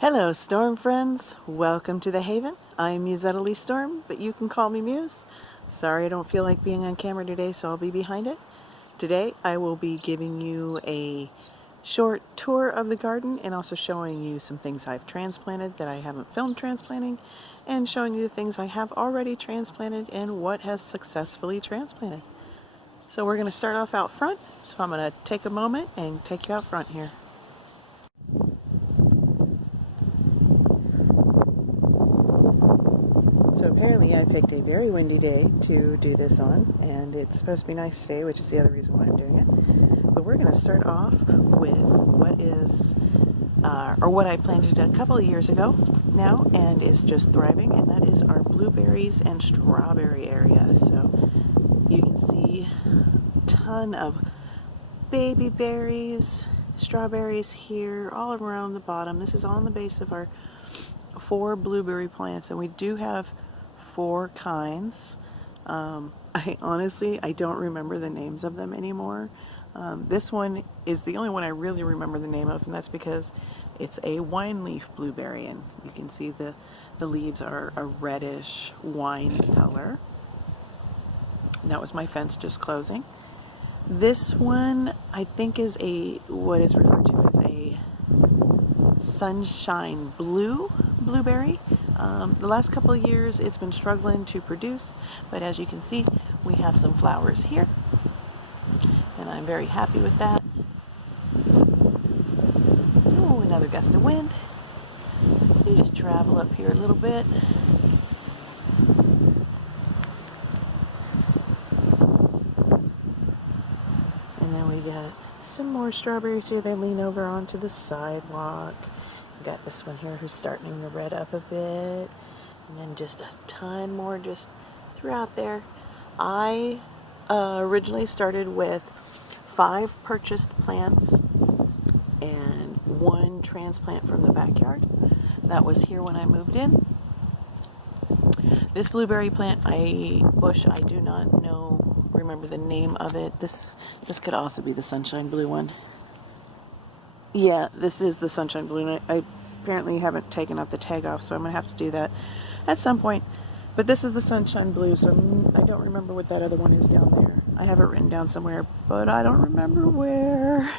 Hello Storm friends, welcome to the Haven. I'm Mussetta Lee Storm, but you can call me Muse. Sorry I don't feel like being on camera today, so I'll be behind it. Today I will be giving you a short tour of the garden and also showing you some things I've transplanted that I haven't filmed transplanting, and showing you the things I have already transplanted and what has successfully transplanted. So we're going to start off out front, so I'm going to take a moment and take you out front here. So apparently I picked a very windy day to do this on, and it's supposed to be nice today, which is the other reason why I'm doing it. But we're going to start off with what I planted a couple of years ago now, and is just thriving, and that is our blueberries and strawberry area. So you can see a ton of baby berries, strawberries here, all around the bottom. This is on the base of our 4 blueberry plants, and we do have 4 kinds. I don't remember the names of them anymore. This one is the only one I really remember the name of, and that's because it's a wine leaf blueberry, and you can see the leaves are a reddish wine color. And that was my fence just closing. This one I think is what is referred to as a sunshine blue blueberry. The last couple of years it's been struggling to produce, but as you can see we have some flowers here, and I'm very happy with that. Oh, another gust of wind. You just travel up here a little bit. And then we got some more strawberries here. They lean over onto the sidewalk. We got this one here who's starting to red up a bit, and then just a ton more just throughout there. I originally started with 5 purchased plants and 1 transplant from the backyard. That was here when I moved in. This blueberry plant, bush, I do not remember the name of it. This could also be the sunshine blue one. Yeah, this is the sunshine blue, and I apparently haven't taken out the tag off, so I'm going to have to do that at some point. But this is the sunshine blue, so I don't remember what that other one is down there. I have it written down somewhere, but I don't remember where.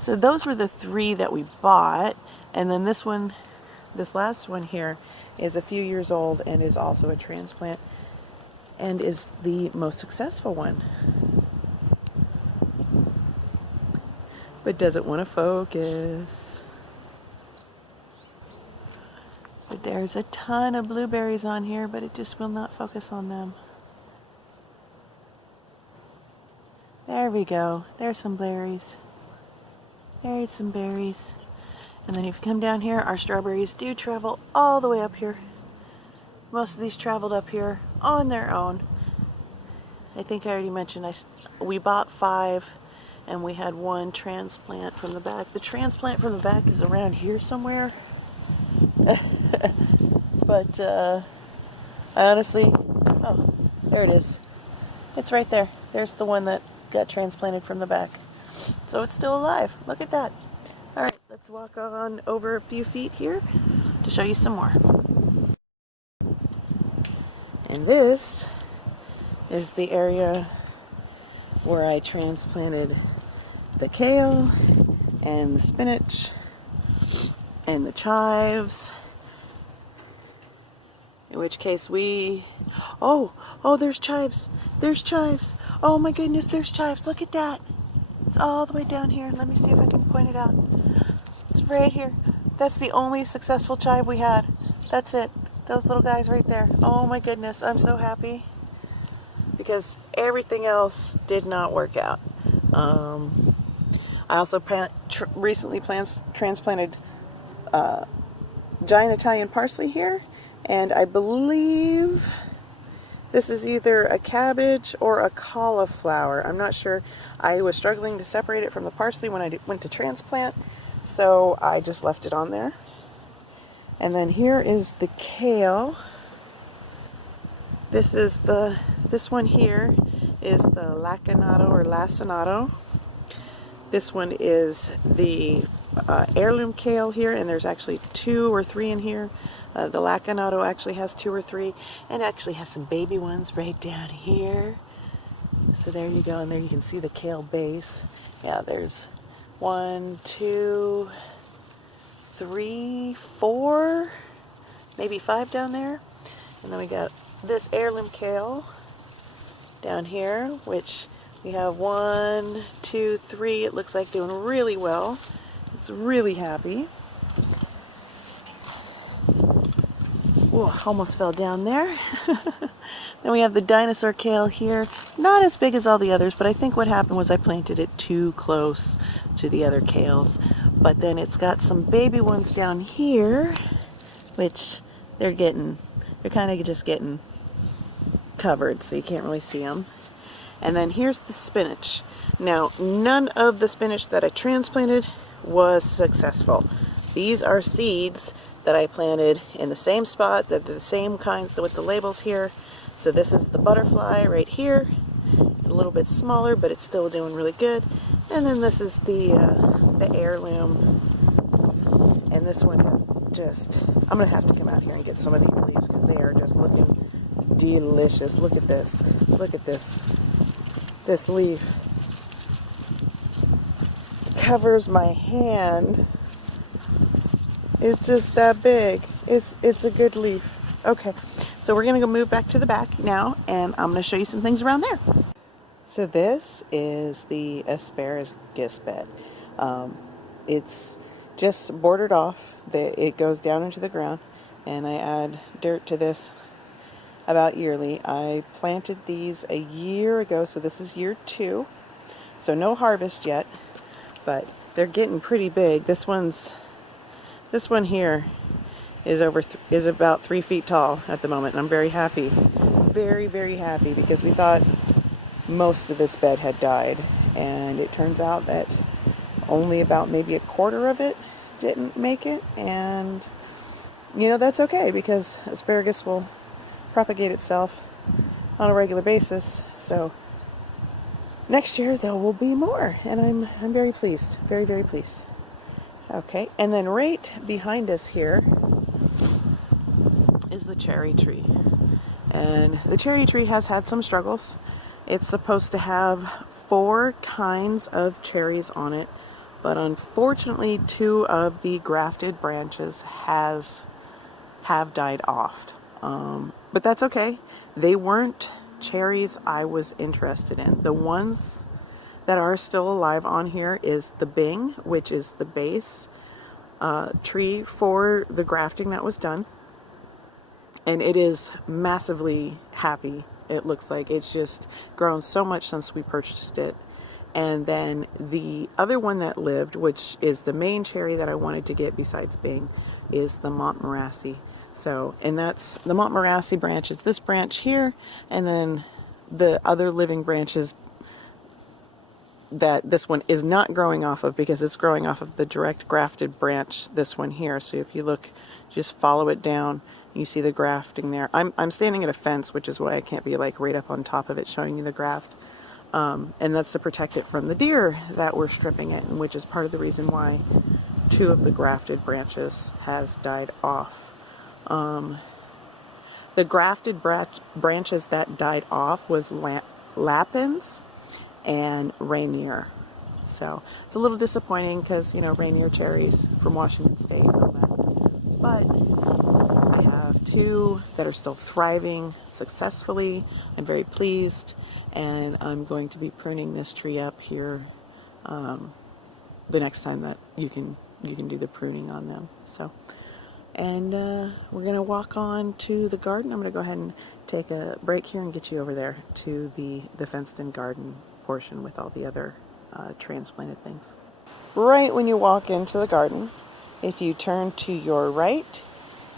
So those were the 3 that we bought, and then this last one here is a few years old and is also a transplant and is the most successful one. But doesn't want to focus. But there's a ton of blueberries on here, but it just will not focus on them. There we go. There's some berries. There's some berries. And then if you come down here, our strawberries do travel all the way up here. Most of these traveled up here on their own. I think I already mentioned we bought 5. And we had 1 transplant from the back. The transplant from the back is around here somewhere. But I honestly, oh, there it is. It's right there. There's the one that got transplanted from the back. So it's still alive. Look at that. All right, let's walk on over a few feet here to show you some more. And this is the area where I transplanted the kale and the spinach and the chives, in which case oh, there's chives, oh my goodness, there's chives. Look at that. It's all the way down here. Let me see if I can point it out. It's right here. That's the only successful chive we had. That's it. Those little guys right there. Oh my goodness, I'm so happy, because everything else did not work out. I also recently transplanted giant Italian parsley here, and I believe this is either a cabbage or a cauliflower. I'm not sure. I was struggling to separate it from the parsley when I went to transplant, so I just left it on there. And then here is the kale. This one here is the lacinato or lacinato. This one is the heirloom kale here, and there's actually 2 or 3 in here. The lacinato actually has 2 or 3, and actually has some baby ones right down here. So there you go, and there you can see the kale base. Yeah, there's 1, 2, 3, 4, maybe 5 down there. And then we got this heirloom kale down here, which we have 1, 2, 3. It looks like doing really well. It's really happy. Whoa, almost fell down there. Then we have the dinosaur kale here. Not as big as all the others, but I think what happened was I planted it too close to the other kales. But then it's got some baby ones down here, which they're kind of just getting covered, so you can't really see them. And then here's the spinach. Now, none of the spinach that I transplanted was successful. These are seeds that I planted in the same spot. They're the same kinds with the labels here. So this is the butterfly right here. It's a little bit smaller, but it's still doing really good. And then this is the heirloom. And this one is just, I'm gonna have to come out here and get some of these leaves because they are just looking delicious. Look at this. Look at this. This leaf covers my hand. It's just that big. It's a good leaf. Okay, so we're gonna go move back to the back now, and I'm gonna show you some things around there. So this is the asparagus bed. It's just bordered off. It goes down into the ground, and I add dirt to this about yearly. I planted these a year ago, so this is year 2. So no harvest yet, but they're getting pretty big. This one here is about 3 feet tall at the moment, and I'm very happy. Very, very happy, because we thought most of this bed had died, and it turns out that only about maybe a quarter of it didn't make it, and you know, that's okay, because asparagus will propagate itself on a regular basis. So next year there will be more, and I'm very pleased, very, very pleased. Okay, and then right behind us here is the cherry tree. And the cherry tree has had some struggles. It's supposed to have 4 kinds of cherries on it, but unfortunately 2 of the grafted branches have died off. But that's okay. They weren't cherries I was interested in. The ones that are still alive on here is the Bing, which is the base tree for the grafting that was done. And it is massively happy. It looks like it's just grown so much since we purchased it. And then the other one that lived, which is the main cherry that I wanted to get besides Bing, is the Montmorency. So, and that's the Montmorency branch is this branch here, and then the other living branches that this one is not growing off of, because it's growing off of the direct grafted branch, this one here. So if you look, just follow it down, you see the grafting there. I'm standing at a fence, which is why I can't be like right up on top of it showing you the graft. And that's to protect it from the deer that were stripping it, and which is part of the reason why 2 of the grafted branches has died off. The grafted branches that died off was Lapins and Rainier. So it's a little disappointing because, you know, Rainier cherries from Washington State and all that. But I have 2 that are still thriving successfully. I'm very pleased, and I'm going to be pruning this tree up here the next time that you can do the pruning on them. So, and we're going to walk on to the garden. I'm going to go ahead and take a break here and get you over there to the fenced-in garden portion with all the other transplanted things. Right when you walk into the garden, if you turn to your right,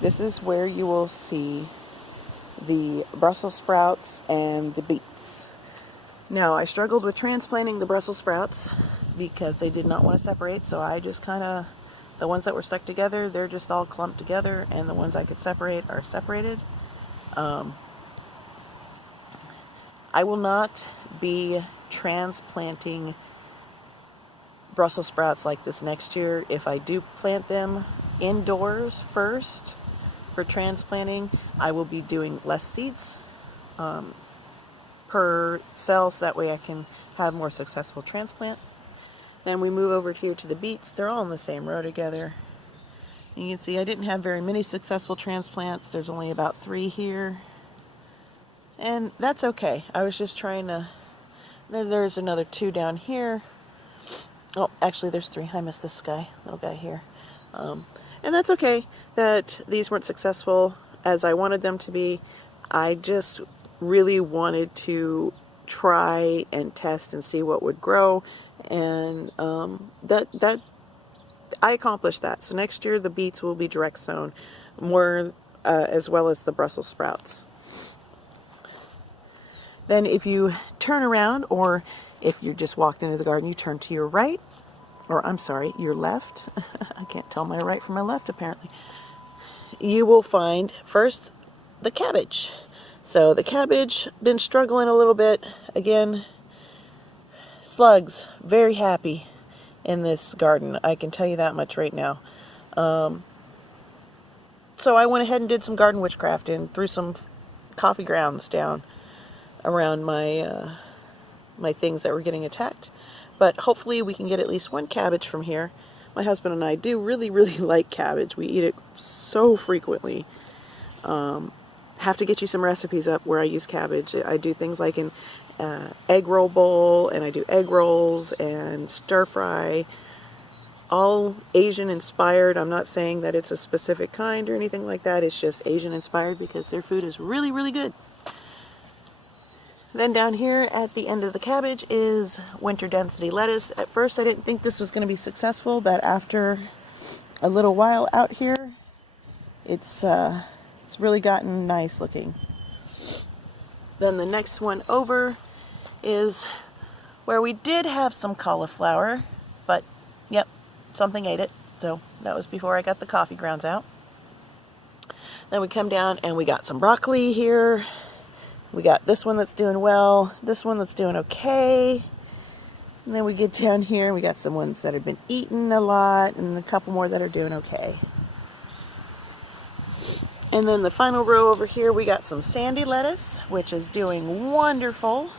this is where you will see the Brussels sprouts and the beets. Now, I struggled with transplanting the Brussels sprouts because they did not want to separate, so I just kind of, the ones that were stuck together, they're just all clumped together, and the ones I could separate are separated. I will not be transplanting Brussels sprouts like this next year, if I do plant them indoors first for transplanting, I will be doing less seeds per cell, so that way I can have more successful transplant. Then we move over here to the beets. They're all in the same row together. And you can see I didn't have very many successful transplants. There's only about 3 here. And that's okay. I was just trying to... There's another 2 down here. Oh, actually there's 3. I missed this guy, little guy here. And that's okay that these weren't successful as I wanted them to be. I just really wanted to try and test and see what would grow, and that I accomplished that. So next year the beets will be direct sown, more as well as the Brussels sprouts. Then if you turn around, or if you just walked into the garden, you turn to your right, or I'm sorry, your left. I can't tell my right from my left apparently. You will find first the cabbage. So the cabbage, been struggling a little bit. Again, slugs, very happy in this garden. I can tell you that much right now. So I went ahead and did some garden witchcraft and threw some coffee grounds down around my my things that were getting attacked. But hopefully we can get at least 1 cabbage from here. My husband and I do really like cabbage. We eat it so frequently. Have to get you some recipes up where I use cabbage. I do things like an egg roll bowl, and I do egg rolls and stir fry, all Asian inspired. I'm not saying that it's a specific kind or anything like that. It's just Asian inspired because their food is really good. Then down here at the end of the cabbage is winter density lettuce. At first I didn't think this was going to be successful, but after a little while out here, it's really gotten nice looking. Then the next one over is where we did have some cauliflower, but yep, something ate it. So that was before I got the coffee grounds out. Then we come down and we got some broccoli here. We got this one that's doing well, this one that's doing okay. And then we get down here and we got some ones that have been eaten a lot, and a couple more that are doing okay. And then the final row over here, we got some sandy lettuce, which is doing wonderful.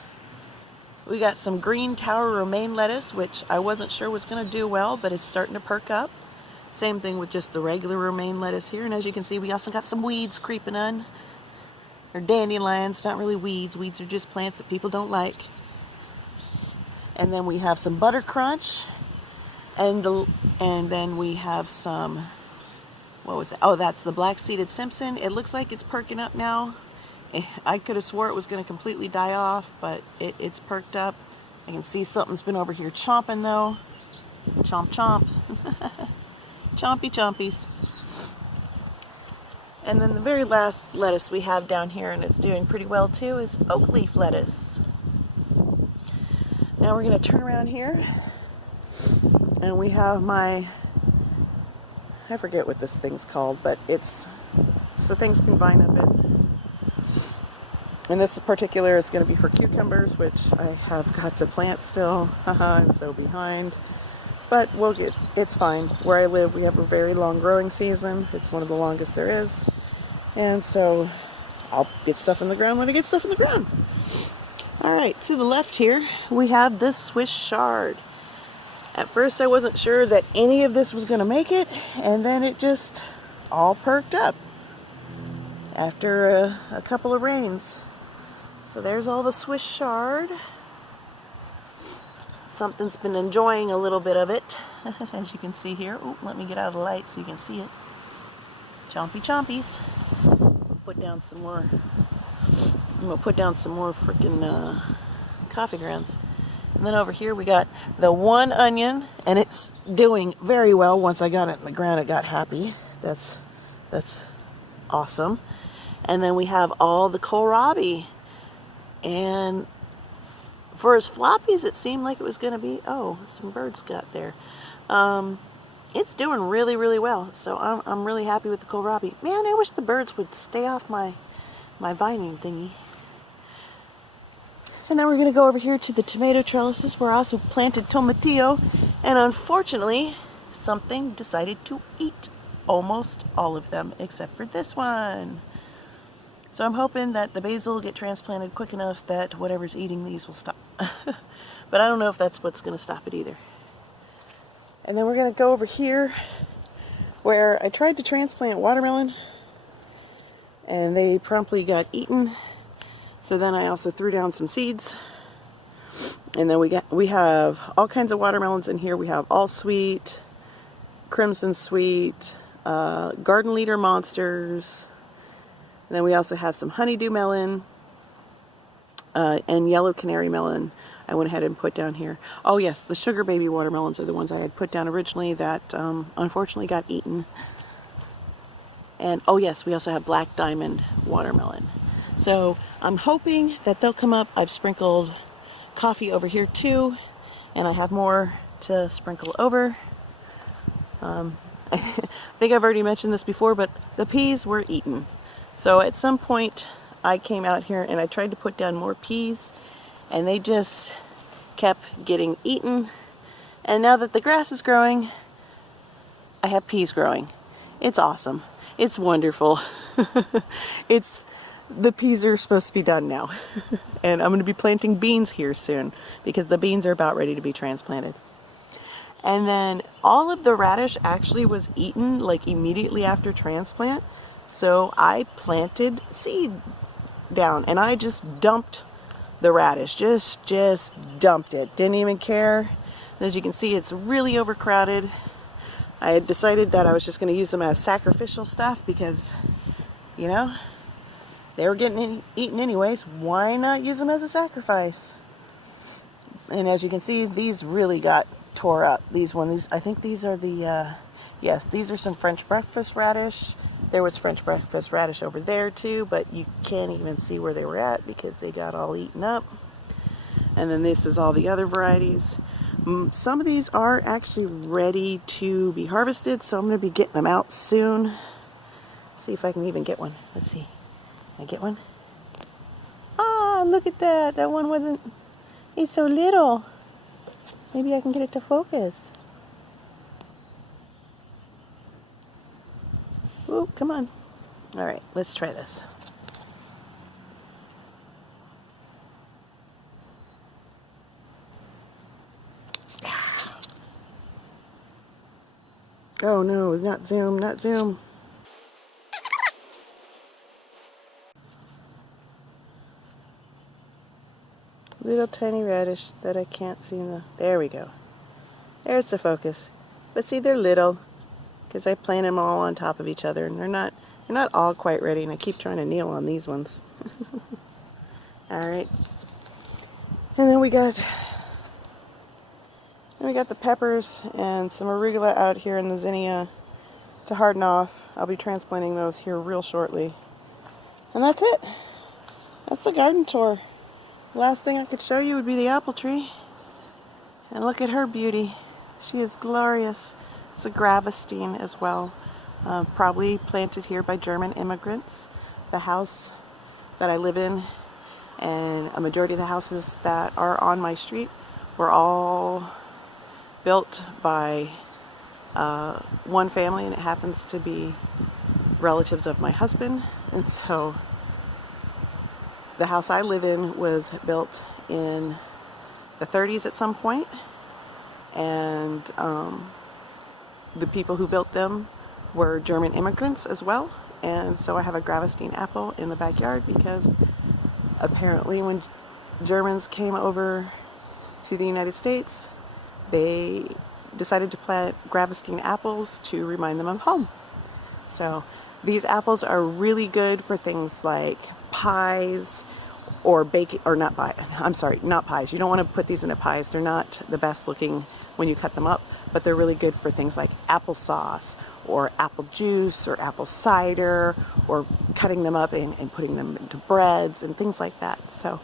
We got some green tower romaine lettuce, which I wasn't sure was going to do well, but it's starting to perk up. Same thing with just the regular romaine lettuce here. And as you can see, we also got some weeds creeping in. They're dandelions, not really weeds. Weeds are just plants that people don't like. And then we have some butter crunch. And then we have some... what was it? Oh, that's the black-seeded Simpson. It looks like it's perking up now. I could have swore it was going to completely die off, but it's perked up. I can see something's been over here chomping, though. Chomp, chomp. Chompy, chompies. And then the very last lettuce we have down here, and it's doing pretty well too, is oak leaf lettuce. Now we're going to turn around here, and we have my... I forget what this thing's called, but it's so things can vine up it. And this particular is going to be for cucumbers, which I have got to plant still. Haha, I'm so behind. But it's fine. Where I live, we have a very long growing season. It's one of the longest there is. And so I'll get stuff in the ground when I get stuff in the ground. Alright, to the left here, we have this Swiss chard. At first I wasn't sure that any of this was going to make it, and then it just all perked up after a couple of rains. So there's all the Swiss chard. Something's been enjoying a little bit of it, as you can see here. Ooh, let me get out of the light so you can see it. Chompy chompies. Put down some more. I'm gonna put down some more freaking coffee grounds. And then over here we got the one onion, and it's doing very well. Once I got it in the ground, it got happy. That's awesome. And then we have all the kohlrabi. And for as floppy as it seemed like it was going to be, oh, some birds got there. It's doing really well. So I'm really happy with the kohlrabi. Man, I wish the birds would stay off my vining thingy. And then we're going to go over here to the tomato trellises where I also planted tomatillo. And unfortunately, something decided to eat almost all of them except for this one. So I'm hoping that the basil will get transplanted quick enough that whatever's eating these will stop. But I don't know if that's what's going to stop it either. And then we're going to go over here where I tried to transplant watermelon and they promptly got eaten. So then I also threw down some seeds. And then we have all kinds of watermelons in here. We have all sweet, crimson sweet, garden leader monsters. And then we also have some honeydew melon and yellow canary melon. I went ahead and put down here. Oh yes, the sugar baby watermelons are the ones I had put down originally that unfortunately got eaten. And oh yes, we also have black diamond watermelon. So I'm hoping that they'll come up. I've sprinkled coffee over here too, and I have more to sprinkle over. I think I've already mentioned this before, but the peas were eaten. So at some point I came out here and I tried to put down more peas and they just kept getting eaten. And now that the grass is growing, I have peas growing. It's awesome. It's wonderful. The peas are supposed to be done now. And I'm going to be planting beans here soon because the beans are about ready to be transplanted. And then all of the radish actually was eaten like immediately after transplant. So I planted seed down and I just dumped the radish. Just dumped it. Didn't even care. And as you can see, it's really overcrowded. I had decided that I was just going to use them as sacrificial stuff because, you know, they were getting eaten anyways. Why not use them as a sacrifice? And as you can see, these really got tore up. I think these are the, yes, these are some French breakfast radish. There was French breakfast radish over there too, but you can't even see where they were at because they got all eaten up. And then this is all the other varieties. Some of these are actually ready to be harvested, so I'm going to be getting them out soon. Let's see if I can even get one. Let's see. Can I get one? Ah, look at that. That one wasn't... It's so little. Maybe I can get it to focus. Ooh, come on. All right, let's try this. Oh no, not zoom, not zoom. Little tiny radish that I can't seem to... There we go. There's the focus. But see, they're little because I plant them all on top of each other, and they're not all quite ready. And I keep trying to kneel on these ones. All right. And then we got the peppers and some arugula out here in the zinnia to harden off. I'll be transplanting those here real shortly. And that's it. That's the garden tour. Last thing I could show you would be the apple tree. And look at her beauty. She is glorious. It's a Gravestein as well. Probably planted here by German immigrants. The house that I live in and a majority of the houses that are on my street were all built by one family, and it happens to be relatives of my husband. And so the house I live in was built in the 30s at some point, and the people who built them were German immigrants as well. And so I have a Gravestein apple in the backyard because apparently when Germans came over to the United States, they decided to plant Gravestein apples to remind them of home. So these apples are really good for things like pies or baking, or not pie. I'm sorry, not pies. You don't want to put these into pies. They're not the best looking when you cut them up, but they're really good for things like applesauce or apple juice or apple cider, or cutting them up and putting them into breads and things like that. So,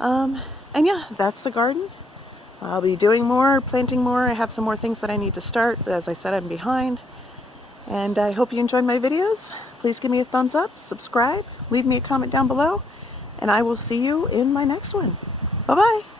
and yeah, that's the garden. I'll be doing more, planting more. I have some more things that I need to start, but as I said, I'm behind. And I hope you enjoyed my videos. Please give me a thumbs up, subscribe, leave me a comment down below, and I will see you in my next one. Bye-bye.